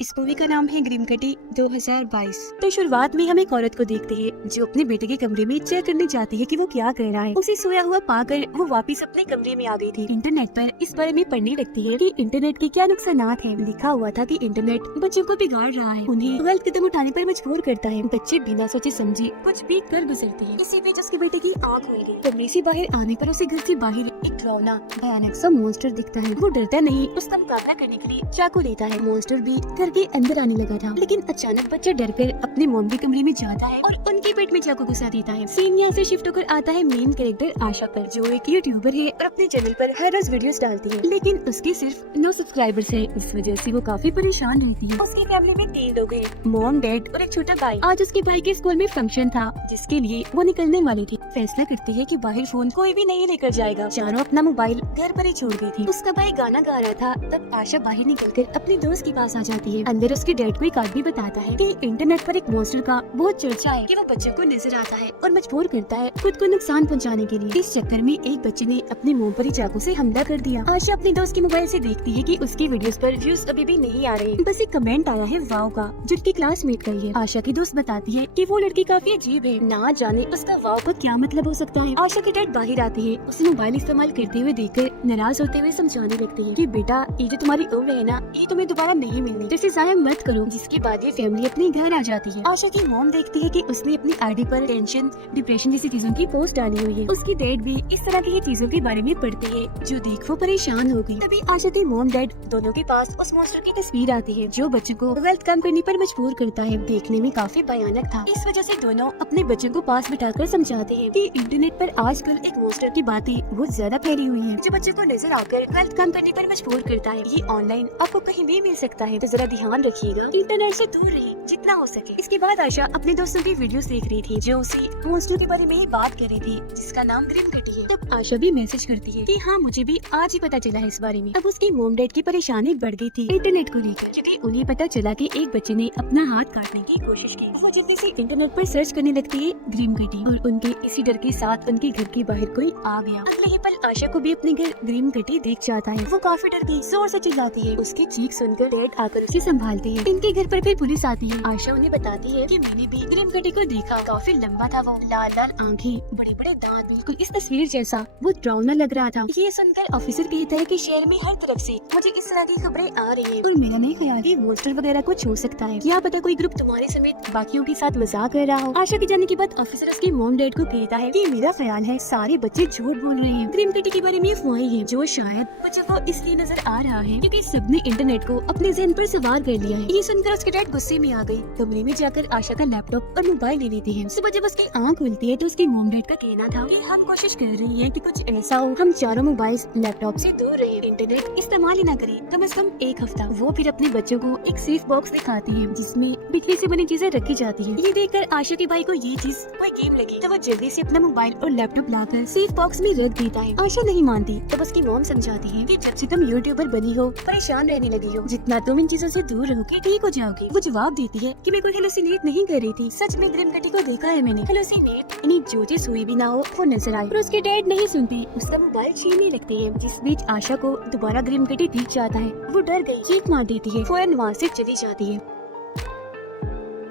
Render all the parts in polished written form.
इस मूवी का नाम है ग्रीम कटी 2022। तो शुरुआत में हम एक औरत को देखते हैं जो अपने बेटे के कमरे में चेक करने जाती है कि वो क्या कर रहा है। उसे सोया हुआ पाकर वो वापस अपने कमरे में आ गई थी। इंटरनेट पर इस बारे में पढ़ने लगती है कि इंटरनेट के क्या नुकसानात हैं। लिखा हुआ था कि इंटरनेट बच्चों को बिगाड़ रहा है, उन्हें गलत कदम उठाने पर मजबूर करता है। बच्चे बिना सोचे समझे कुछ भी कर गुजरते हैं। इसी बीच उसके बेटे की आँख खुल गई। कमरे से बाहर आने पर उसे घर से बाहर एक डरावना भयानक सा मॉन्स्टर दिखता है। वो डरता नहीं, उसका मुकाबला करने के लिए चाकू लेता है। मॉन्स्टर भी घर के अंदर आने लगा था, लेकिन अचानक बच्चा डरकर अपने मॉम के कमरे में जाता है और उनके पेट में चाकू घुसा देता है। सीन यहाँ से शिफ्ट होकर आता है मेन कैरेक्टर आशा पर, जो एक यूट्यूबर है और अपने चैनल पर हर रोज वीडियोस डालती है, लेकिन उसके सिर्फ 9 सब्सक्राइबर्स हैं। इस वजह से वो काफी परेशान रहती है। उसकी फैमिली में 3 लोग हैं, मॉम, डैड और एक छोटा भाई। आज उसके भाई के स्कूल में फंक्शन था, जिसके लिए वो निकलने वाली थी। फैसला करती है कि बाहर फोन कोई भी नहीं लेकर जाएगा। चारों अपना मोबाइल घर पर ही छोड़ गई थी। उसका भाई गाना गा रहा था, तब आशा बाहर निकलकर अपने दोस्त के पास आ जाती है। अंदर उसके डैड को एक आदमी बताता है कि इंटरनेट पर एक मॉन्स्टर का बहुत चर्चा है कि वो बच्चे को नजर आता है और मजबूर करता है खुद को नुकसान पहुंचाने के लिए। इस चक्कर में एक बच्चे ने अपने मुंह पर ही चाकू से हमला कर दिया। आशा अपने दोस्त के मोबाइल से देखती है कि उसकी वीडियोस पर व्यूज अभी भी नहीं आ रहे। बस एक कमेंट आया है वाव का, जो उसकी क्लासमेट का ही है। आशा की दोस्त बताती है कि वो लड़की काफी अजीब है, ना जाने उसका वाव का क्या मतलब हो सकता है। आशा के डैड बाहर आते हैं, उसे मोबाइल इस्तेमाल करते हुए देखकर नाराज होते हुए समझाने लगते हैं कि बेटा, ये जो तुम्हारी उम्र है ना, ये तुम्हें दोबारा नहीं मिलनी, तो इसे जाया मत करो। जिसके बाद ये फैमिली अपने घर आ जाती है। आशा की मॉम देखती है कि उसने अपनी आईडी पर टेंशन, डिप्रेशन जैसी चीजों की पोस्ट डाली हुई है। उसकी डैड भी इस तरह की चीजों के बारे में पढ़ते हैं, जो देख वो परेशान हो गई। तभी आशा के मॉम डैड दोनों के पास उस मॉन्स्टर की तस्वीर आती है, जो बच्चों को गलत काम करने पर मजबूर करता है। देखने में काफी भयानक था। इस वजह से दोनों अपने बच्चों को पास बिठाकर समझाते हैं कि इंटरनेट पर आजकल एक मॉन्स्टर की बातें बहुत ज्यादा फैली हुई है, जो बच्चों को नजर आकर गलत काम करने पर मजबूर करता है। ये ऑनलाइन आपको कहीं भी मिल सकता है, तो जरा ध्यान रखिएगा, इंटरनेट से दूर रहिए जितना हो सके। इसके बाद आशा अपने दोस्तों की वीडियोस देख रही थी, जो उसी मॉन्स्टर के बारे में ही बात कर रही थी, जिसका नाम ग्रीम कटी है। तब आशा भी मैसेज करती है कि हाँ, मुझे भी आज ही पता चला है इस बारे में। अब उसकी मॉम डैड की परेशानी बढ़ गई थी इंटरनेट को लेकर, क्योंकि उन्हें पता चला कि एक बच्चे ने अपना हाथ काटने की कोशिश की। वो जल्दी से इंटरनेट पर सर्च करने लगती है ग्रीम कटी, और उनके इसी डर के साथ उनके घर के बाहर कोई आ गया। अगले ही पल आशा को भी अपने घर ग्रीम कटी देख जाता है। वो काफी डर गई, जोर से चिल्लाती है। उसकी चीख सुनकर डैड आकर उसे संभालते हैं। इनके घर पर फिर पुलिस आती है। आशा उन्हें बताती है कि मैंने भी ग्रीम कटी को देखा, काफी लंबा था वो, लाल लाल आंखें, बड़े बड़े दांत, बिल्कुल इस तस्वीर जैसा। वो डरावना लग रहा था। ये सुनकर ऑफिसर कहता है कि शहर में हर तरफ से मुझे इस तरह की खबरें आ रही है, और मेरा नहीं ख्याल कि मॉन्स्टर वगैरह कुछ हो सकता है। क्या पता कोई ग्रुप तुम्हारे समेत बाकियों के साथ मजाक कर रहा हो। आशा के जाने के बाद ऑफिसर उसके मॉम डैड को कहता है कि मेरा ख्याल है सारे बच्चे झूठ बोल रहे हैं। ग्रीम कटी के बारे में अफवाहें हैं, जो शायद बच्चों को इसलिए नजर आ रहा है क्योंकि सबने इंटरनेट को अपने ज़हन पर सवार कर लिया है। ये सुनकर उसके डैड गुस्से में आ गई। कमरे में जाकर आशा का लैपटॉप और मोबाइल ले लेती है। सुबह जब उसकी आँख खुलती है तो उसके मॉम डैड का कहना था कि हम कोशिश कर रही हैं कि कुछ ऐसा हो, हम चारों मोबाइल लैपटॉप से दूर रहे, इंटरनेट इस्तेमाल ही न करें, कम से कम एक हफ्ता। वो फिर अपने बच्चों को एक सेफ बॉक्स दिखाती है, जिसमें बिजली से बनी चीजें रखी जाती है। ये देखकर आशा के भाई को ये चीज कोई गेम लगी, तो वो जल्दी से अपना मोबाइल और लैपटॉप लाकर सेफ बॉक्स में रख देता है। आशा नहीं मानती। तब उसकी मॉम समझाती है कि जब से तुम यूट्यूबर बनी हो, परेशान रहने लगी हो, जितना तुम इन चीजों से दूर रहोगे ठीक हो जाओगी। वो जवाब देती है कि मैं कोई हेलुसिनेट नहीं कर रही थी, सच में ग्रीम कटी को देखा है मैंने। हेलुसिनेट यानी जो चीज हुई भी ना हो वो नजर आई। पर उसके डैड नहीं सुनती, उसका मोबाइल छीनने लगती है। जिस बीच आशा को दोबारा ग्रीम कटी दिख जाता है। वो डर गई, चीख मार देती है, फौरन वहाँ से चली जाती है।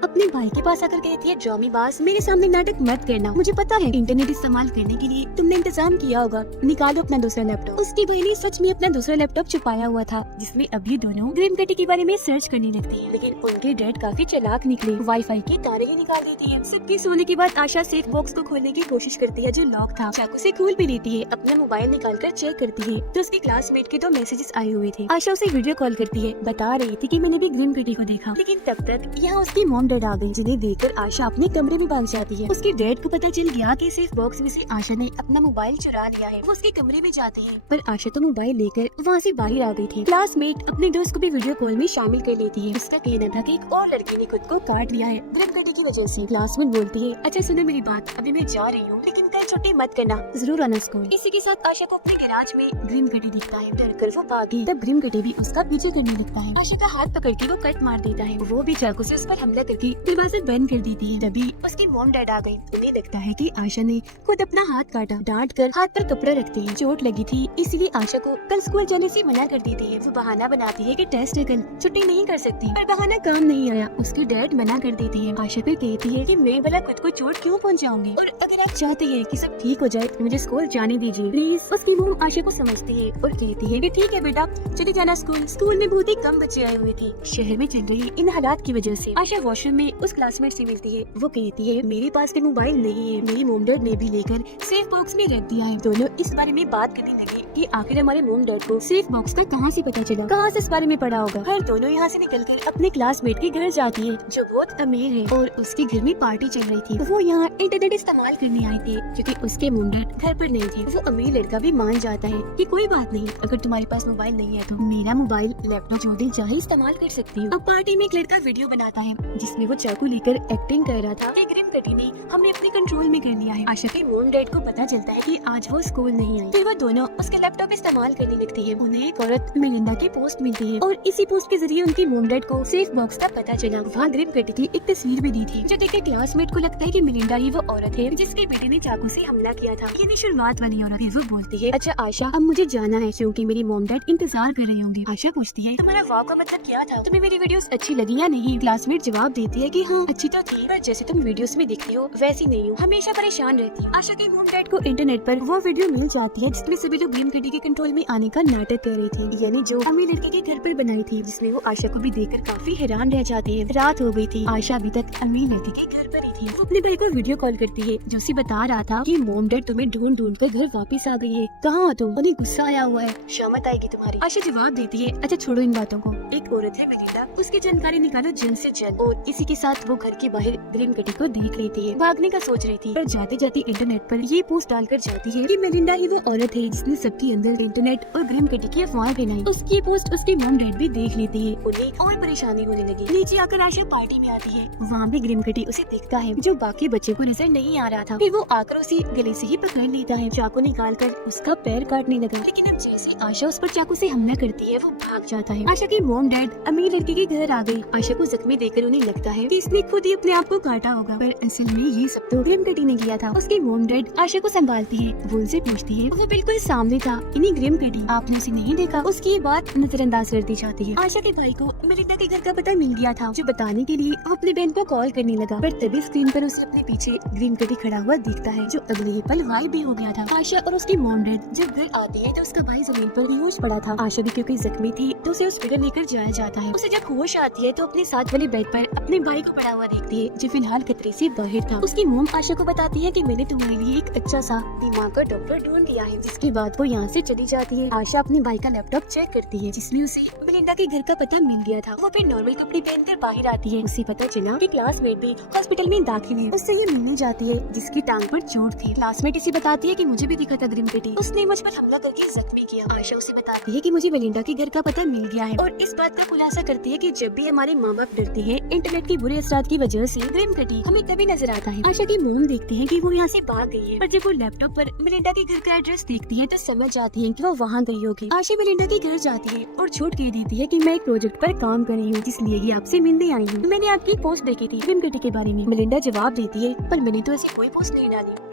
अपने भाई के पास आकर कहती है, ड्रामेबाज, मेरे सामने नाटक मत करना। मुझे पता है इंटरनेट इस्तेमाल करने के लिए तुमने इंतजाम किया होगा, निकालो अपना दूसरा लैपटॉप। उसकी भाई ने सच में अपना दूसरा लैपटॉप छुपाया हुआ था, जिसमें अब ये दोनों ग्रीम कटी के बारे में सर्च करने लगते हैं। लेकिन उनके डैड काफी चालाक निकले, वाईफाई की तारें ही निकाल देती है। सबके सोने के बाद आशा सेफ बॉक्स को खोलने की कोशिश करती है, जो लॉक था। चाकू से खोल भी लेती है। अपना मोबाइल निकाल कर चेक करती है तो उसकी क्लासमेट के 2 मैसेजेस आए हुए थे। आशा उसे वीडियो कॉल करती है, बता रही थी कि मैंने भी ग्रीम कटी को देखा। लेकिन तब तक यहाँ उसकी मॉम डैड आ गई, जिन्हें देखकर आशा अपने कमरे में भाग जाती है। उसके डैड को पता चल गया कि सेफ बॉक्स में से आशा ने अपना मोबाइल चुरा लिया है। वो उसके कमरे में जाते हैं, पर आशा तो मोबाइल लेकर वहाँ से बाहर आ गई थी। क्लासमेट अपने दोस्त को भी वीडियो कॉल में शामिल कर लेती है। उसका कहना था कि एक और लड़की ने खुद को काट लिया है ग्रीम कटी की वजह से। क्लासमेट बोलती है, अच्छा सुनो मेरी बात, अभी मैं जा रही हूँ, लेकिन कल छुट्टी मत करना, जरूर आना स्कूल। इसी के साथ आशा को अपने गैराज में ग्रीम कटी दिखता है। डर कर वो भागी, तब ग्रीम कटी भी उसका पीछे करने लगता है। आशा का हाथ पकड़ के वो कट मार देता है। वो भी चाकू से उस पर हमला करके दरवाजा बंद कर देती है। तभी उसकी मॉम डैड आ गई। उन्हें लगता है कि आशा ने खुद अपना हाथ काटा। डांट कर हाथ पर कपड़ा रखते हैं। चोट लगी थी इसलिए आशा को कल स्कूल जाने से मना कर देती है। वो बहाना बनाती है कि टेस्ट है कल, छुट्टी नहीं कर सकती, पर बहाना काम नहीं आया। उसकी डैड मना कर देती है। आशा फिर कहती है कि मैं भला खुद को चोट क्यों पहुंचाऊंगी, और अगर आप चाहते हैं कि सब ठीक हो जाए तो मुझे स्कूल जाने दीजिए प्लीज। उसकी मॉम आशा को समझती है और कहती है कि ठीक है बेटा, चले जाना स्कूल। स्कूल में बहुत ही कम बच्चे आए हुए थे शहर में चल रही इन हालात की वजह से। आशा वॉशरूम में उस क्लासमेट से मिलती है। वो कहती है मेरे पास तो मोबाइल नहीं है, मेरी मॉम डैड ने भी लेकर सेफ बॉक्स में रख दिया है। दोनों इस बारे में बात करने लगे कि आखिर हमारे मॉम डैड को सेफ बॉक्स का कहाँ से पता चला, कहाँ से इस बारे में पढ़ा होगा। फिर दोनों यहाँ से निकलकर अपने क्लासमेट के घर जाती है जो बहुत अमीर है और उसके घर में पार्टी चल रही थी। वो यहाँ इंटरनेट इस्तेमाल करने आई थी क्योंकि उसके मॉम डैड घर पर नहीं थे। वो अमीर लड़का भी मान जाता है कि कोई बात नहीं, अगर तुम्हारे पास मोबाइल नहीं है तो मेरा मोबाइल लैपटॉप जो दिन चाहे इस्तेमाल कर सकती हूँ। अब पार्टी में एक लड़का वीडियो बनाता है जिसमें वो चाकू लेकर एक्टिंग कर रहा था कि ग्रीम कटी ने हमने अपने कंट्रोल में कर लिया है। आशा के मॉम डैड को पता चलता है कि आज वो स्कूल नहीं आई। फिर वो दोनों उसके लैपटॉप इस्तेमाल करने लगती है। उन्हें एक औरत मेलिंडा की पोस्ट मिलती है और इसी पोस्ट के जरिए उनकी मॉम डैड को सेफ बॉक्स का पता चला। वहाँ ग्रीम कटी की एक तस्वीर भी दी थी जो देख के क्लासमेट को लगता है कि मेलिंडा ही वो औरत है जिसके बेटे ने चाकू से हमला किया था। ये शुरुआत वाली औरत। फिर वो बोलती है अच्छा आशा, अब मुझे जाना है क्योंकि मेरी मॉम डैड इंतजार कर रही होंगी। आशा पूछती है तुम्हारा वाव का मतलब क्या था, तुम्हें मेरी वीडियोस अच्छी लगी या नहीं। क्लासमेट जवाब देती है कि हाँ अच्छी तो थी, पर जैसे तुम वीडियोस में दिखती हो वैसी नहीं हो, हमेशा परेशान रहती है। आशा के मॉम डैड को इंटरनेट पर वो वीडियो मिल जाती है जिसमें सभी लोग ग्रीम कटी के कंट्रोल में आने का नाटक कर रहे थे, यानी जो अमीर लड़के के घर पर बनाई थी, जिसमें वो आशा को भी देखकर काफी हैरान रह जाती है। रात हो गई थी, आशा अभी तक अमीर लड़के के घर पर ही थी। वो अपने भाई को वीडियो कॉल करती है जो उसे बता रहा था कि मॉम डैड तुम्हें ढूंढ ढूंढ कर घर वापस आ गई है, कहाँ हो तुम, उन्हें गुस्सा आया हुआ है, शामत आएगी तुम्हारी। आशा जवाब देती है अच्छा छोड़ो इन बातों को, एक औरत है मेलिंडा, उसकी जानकारी निकालो जल्द से जल्द। और इसी के साथ वो घर के बाहर ग्रीम कटी को देख लेती है। भागने का सोच रही थी पर जाते जाते इंटरनेट पर ये पोस्ट डालकर जाती है कि मेलिंडा ही वो औरत है जिसने सबके अंदर इंटरनेट और ग्रीम कटी की अफवाह फैलाई। उसकी पोस्ट उसकी मॉम डैड भी देख लेती है। उन्हें और परेशानी होने लगी। नीचे आकर आशा पार्टी में आती है। वहाँ भी ग्रीम कटी उसे दिखता है जो बाकी बच्चे को नजर नहीं आ रहा था। फिर वो आकर उसे गले से ही पकड़ लेता है, चाकू निकाल कर उसका पैर काटने लगा। लेकिन अब जैसे आशा उस पर चाकू से हमला करती है वो भाग जाता है। आशा की मॉम डैड अमीर लड़के के घर आ गई। आशा को जख्मी देखकर उन्हें लगता है कि इसने खुद ही अपने आप को काटा होगा, पर असल में ये सब तो ग्रीम कटी ने किया था। उसकी मॉम डैड आशा को संभालती है। वो उनसे पूछती है वो बिल्कुल सामने था, इन्हीं ग्रीम कटी, आपने उसे नहीं देखा। उसकी ये बात नजरअंदाज कर दी जाती है। आशा के भाई को मेलिंडा के घर का पता मिल गया था जो बताने के लिए वो अपनी बहन को कॉल करने लगा, पर तभी स्क्रीन पर उसे अपने पीछे ग्रीम कटी खड़ा हुआ दिखता है जो अगले ही पल गायब भी हो गया था। आशा और उसकी मॉम डैड जब घर आती है तो उसका भाई जमीन पर बेहोश पड़ा था। आशा भी क्योंकि जख्मी थी तो उसे हॉस्पिटल लेकर जाया जाता है। उसे जब होश आती है तो अपने साथ वाले बेड पर अपने भाई को पड़ा हुआ देखती है जो फिलहाल खतरे से बाहर था। उसकी मॉम आशा को बताती है कि मैंने तुम्हारे लिए एक अच्छा सा दिमाग का डॉक्टर ढूंढ लिया है, जिसके बाद वो यहाँ से चली जाती है। आशा अपने भाई का लैपटॉप चेक करती है जिसमें उसे मेलिंडा के घर का पता मिल गया था। वो फिर नॉर्मल कपड़े पहनकर बाहर आती है। उसे पता चला कि क्लासमेट भी हॉस्पिटल में दाखिल है। उससे ये मिलने जाती है जिसकी टांग पर चोट थी। क्लासमेट इसे बताती है कि मुझे भी दिखा था ग्रीम कटी, उसने मुझ पर हमला करके जख्मी किया। आशा उसे बताती है कि मुझे मेलिंडा के घर का पता मिल गया है और इस बात का खुलासा करती है कि जब भी हमारे माँ बाप डरते हैं इंटरनेट के बुरे असरात की वजह से, ग्रीम कटी हमें तभी नजर आता है। आशा की मॉम देखती है कि वो यहाँ से भाग गई है, पर जब वो लैपटॉप पर मेलिंडा के घर का एड्रेस देखती है तो समझ जाती है कि वो वहाँ गई होगी। आशा मेलिंडा के घर जाती है और झूठ कह देती है कि मैं एक प्रोजेक्ट पर काम कर रही हूँ जिसलिए ही आपसे मिलने आई हूँ। मैंने आपकी पोस्ट देखी थी ग्रीम कटी के बारे में। मेलिंडा जवाब देती है पर मैंने तो ऐसी कोई पोस्ट नहीं डाली।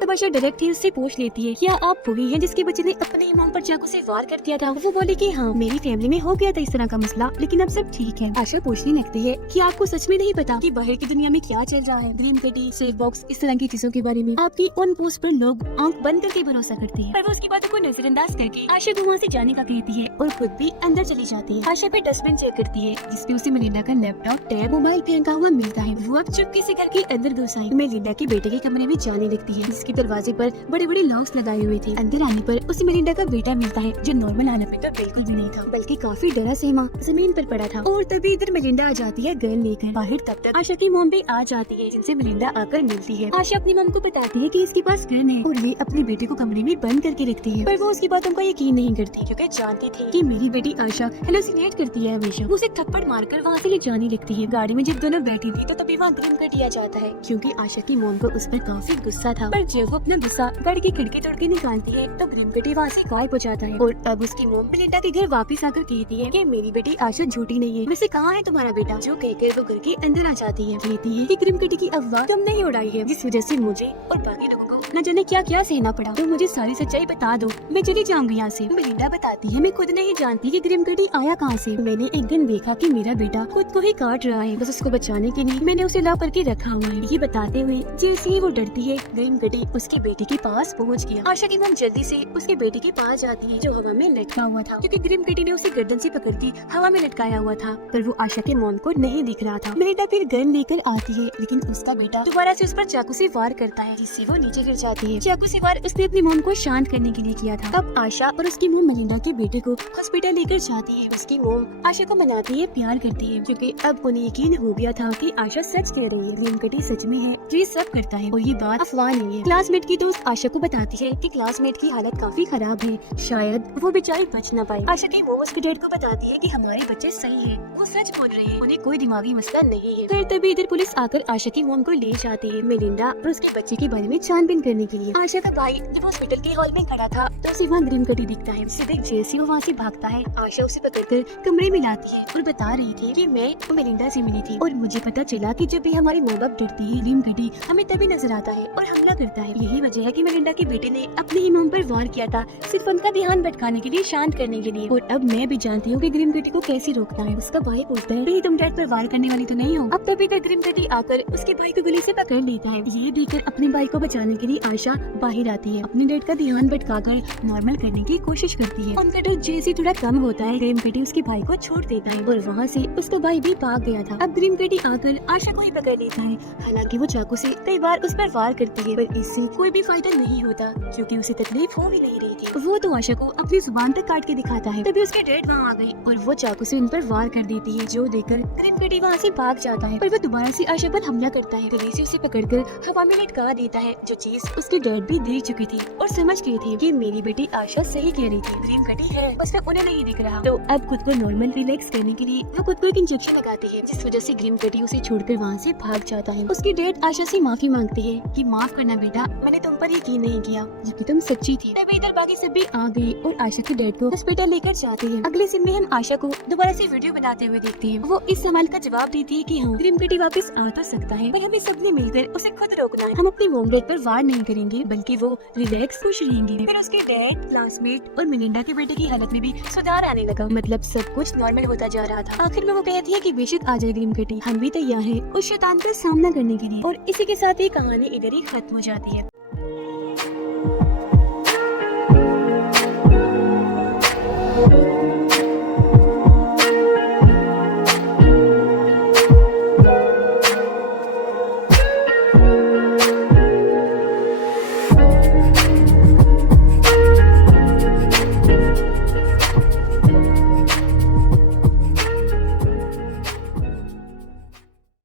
तब आशा डायरेक्ट ही उससे पूछ लेती है क्या आप वही हैं जिसके बच्चे ने अपने इमाम पर चाकू से वार कर दिया था। वो बोले कि हाँ मेरी फैमिली में हो गया था इस तरह का मसला, लेकिन अब सब ठीक है। आशा पूछने लगती है कि आपको सच में नहीं पता कि बाहर की दुनिया में क्या चल रहा है, ग्रीम कटी, सेफ बॉक्स, इस तरह की चीजों के बारे में। आपकी उन पोस्ट पर लोग आंख बंद करके भरोसा करते हैं। पर वो उसकी बातों को नजरअंदाज करके आशा को वहाँ से जाने का कहती है और खुद भी अंदर चली जाती है। आशा फिर डस्टबिन चेक करती है जिसपे उसे मेलिंडा का लैपटॉप, टैब, मोबाइल फेंका हुआ मिलता है। वो अब चुपके से घर के अंदर घुस आई। मेलिंडा के बेटे के कमरे में जाने लगती है जिसके के दरवाजे पर बड़े बड़े लॉक्स लगाए हुए थे। अंदर आने पर उसे मेलिंडा का बेटा मिलता है, जो नॉर्मल हालत में तो बिल्कुल भी नहीं था, बल्कि काफी डरा सहमा जमीन पर पड़ा था। और तभी इधर मेलिंडा आ जाती है गन लेकर बाहर। तब तक आशा की मॉम भी आ जाती है, जिनसे मेलिंडा आकर मिलती है। आशा अपनी मॉम को बताती है कि इसके पास गन है और ये अपने बेटे को कमरे में बंद करके रखती है, पर वो उसकी बातों का यकीन नहीं करती, क्योंकि जानती थी कि मेरी बेटी आशा हेलुसिनेट करती है हमेशा। वो उसे थप्पड़ मारकर वहाँ से ले जाने लगती है। गाड़ी में जब दोनों बैठी थी तो तभी वहाँ ग्रिम कटी आ जाता है, क्योंकि आशा की मॉम को उस पर काफी गुस्सा था। पर जब वो अपना गुस्सा गाड़ी की खिड़की तोड़ के निकालती है तो ग्रिम कटी वहाँ से गायब हो जाता है। और अब उसकी मॉम मेलिंडा के घर वापस आकर कहती है कि मेरी बेटी आशा झूठी नहीं है, वैसे कहाँ है तुम्हारा बेटा? जो कहकर वो घर के अंदर आ जाती है। कहती है कि ग्रिम कटी की अफवाह तुम नहीं उड़ाई है, जिस वजह से मुझे और बाकी लोगों को न जाने क्या क्या सहना पड़ा। तो मुझे सारी सच्चाई बता दो, मैं चली जाऊंगी यहाँ से। मेलिंडा बताती है, मैं खुद नहीं जानती कि ग्रिम कटी आया कहाँ से। मैंने एक दिन देखा कि मेरा बेटा खुद को ही काट रहा है, बस उसको बचाने के लिए मैंने उसे ला करके रखा हुआ है। ये बताते हुए जैसे ही वो डरती है, ग्रिम कटी उसके बेटे के पास पहुँच गया। आशा की मॉम जल्दी से उसके बेटे के पास जाती है, जो हवा में लटका हुआ था, क्योंकि ग्रिम कटी ने उसे गर्दन से पकड़ के हवा में लटकाया हुआ था, पर वो आशा के मॉम को नहीं दिख रहा था। मेलिंडा फिर गन लेकर आती है, लेकिन उसका बेटा दोबारा से उस पर चाकू से वार करता है, जिससे वो नीचे गिर जाती है। चाकू से वार उसने अपनी मॉम को शांत करने के लिए किया था। अब आशा और उसकी मॉम मेलिंडा के बेटे को हॉस्पिटल लेकर जाती है। उसकी मॉम आशा को मनाती है, प्यार करती है, क्योंकि अब उन्हें यकीन हो गया था कि आशा सच कह रही है, ग्रिम कटी सच में है, जो ये सब करता है और ये बात अफवाह नहीं है। क्लासमेट की दोस्त आशा को बताती है कि क्लासमेट की हालत काफी खराब है, शायद वो बेचारी बच न पाए। आशा की मॉम उसके डैड को बताती है कि हमारे बच्चे सही है, वो सच बोल रहे हैं, उन्हें कोई दिमागी मसला नहीं है। फिर तभी इधर पुलिस आकर आशा की मॉम को ले जाती है, मेलिंडा और उसके बच्चे के बारे में छानबीन करने के लिए। आशा का भाई जब हॉस्पिटल के हॉल में खड़ा था तो उसे वहाँ ग्रिम कटी दिखता है। उसे देख जैसे वो वहाँ से भागता है, आशा उसे पकड़कर कमरे में लाती है और बता रही थी कि मैं मेलिंडा से मिली थी और मुझे पता चला कि जब भी हमारे माँ बाप डरती है, ग्रिम कटी हमें तभी नजर आता है और हमला करता है। यही वजह है कि मेलिंडा के बेटे ने अपने ही मॉम पर वार किया था, सिर्फ उनका ध्यान भटकाने के लिए, शांत करने के लिए। और अब मैं भी जानती हूँ कि ग्रिम कटी को कैसे रोकना है। उसका भाई बोलता है, तुम डैड पर वार करने वाली तो नहीं हो। अब तभी तक ग्रिम कटी आकर उसके भाई को गले से पकड़ लेता है। ये देखकर अपने भाई को बचाने के लिए आशा बाहर आती है, अपने डैड का ध्यान भटकाकर नॉर्मल करने की कोशिश करती है। उनका डर जैसे थोड़ा कम होता है, ग्रिम कटी उसके भाई को छोड़ देता है और वहाँ से उसका भाई भी भाग गया था। अब ग्रिम कटी आकर आशा को ही पकड़ लेता है। हालांकि वो चाकू से कई बार उस पर वार करती है, पर इससे कोई भी फायदा नहीं होता, क्योंकि उसे तकलीफ हो भी नहीं रही थी। वो तो आशा को अपनी जुबान तक काट के दिखाता है। तभी उसके डैड वहाँ आ गई और वो चाकू से उन पर वार कर देती है, जो देखकर ग्रिम कटी वहाँ से भाग जाता है। पर वो दोबारा से आशा पर हमला करता है, गले से उसे पकड़कर हवा में लटका देता है, जो चीज उसके डैड भी देख चुकी थी और समझ गए थे कि मेरी बेटी आशा सही कह रही थी, ग्रिम कटी है, उसमें उन्हें नहीं दिख रहा। तो अब खुद को नॉर्मल रिलैक्स करने के लिए वो खुद को एक इंजेक्शन लगाती है, जिस वजह से ग्रिम कटी उसे छोड़कर वहाँ से भाग जाता है। उसकी डैड आशा से माफी मांगती है कि माफ करना बेटा, मैंने तुम पर यकीन नहीं किया, जबकि तुम सच्ची थी। तभी इधर बाकी सब भी आ गए और आशा के डैड को हॉस्पिटल लेकर जाते हैं। अगले सीन में हम आशा को दोबारा से वीडियो बनाते हुए देखते हैं। वो इस सवाल का जवाब देती है कि हाँ, ग्रिम कटी वापस आ तो सकता है, पर हमें सबने मिलकर उसे खुद रोकना है। हम अपनी मॉम डैड पर वार नहीं करेंगे, बल्कि वो रिलैक्स खुश रहेंगे। फिर उसके डैड, क्लासमेट और मेलिंडा के बेटे की हालत में भी सुधार आने लगा, मतलब सब कुछ नॉर्मल होता जा रहा था। आखिर में वो कहती है कि बेशक आ जाए ग्रिम कटी, हम भी तैयार हैं उस शैतान का सामना करने के लिए। और इसी के साथ ये कहानी इधर ही खत्म हो जाती है।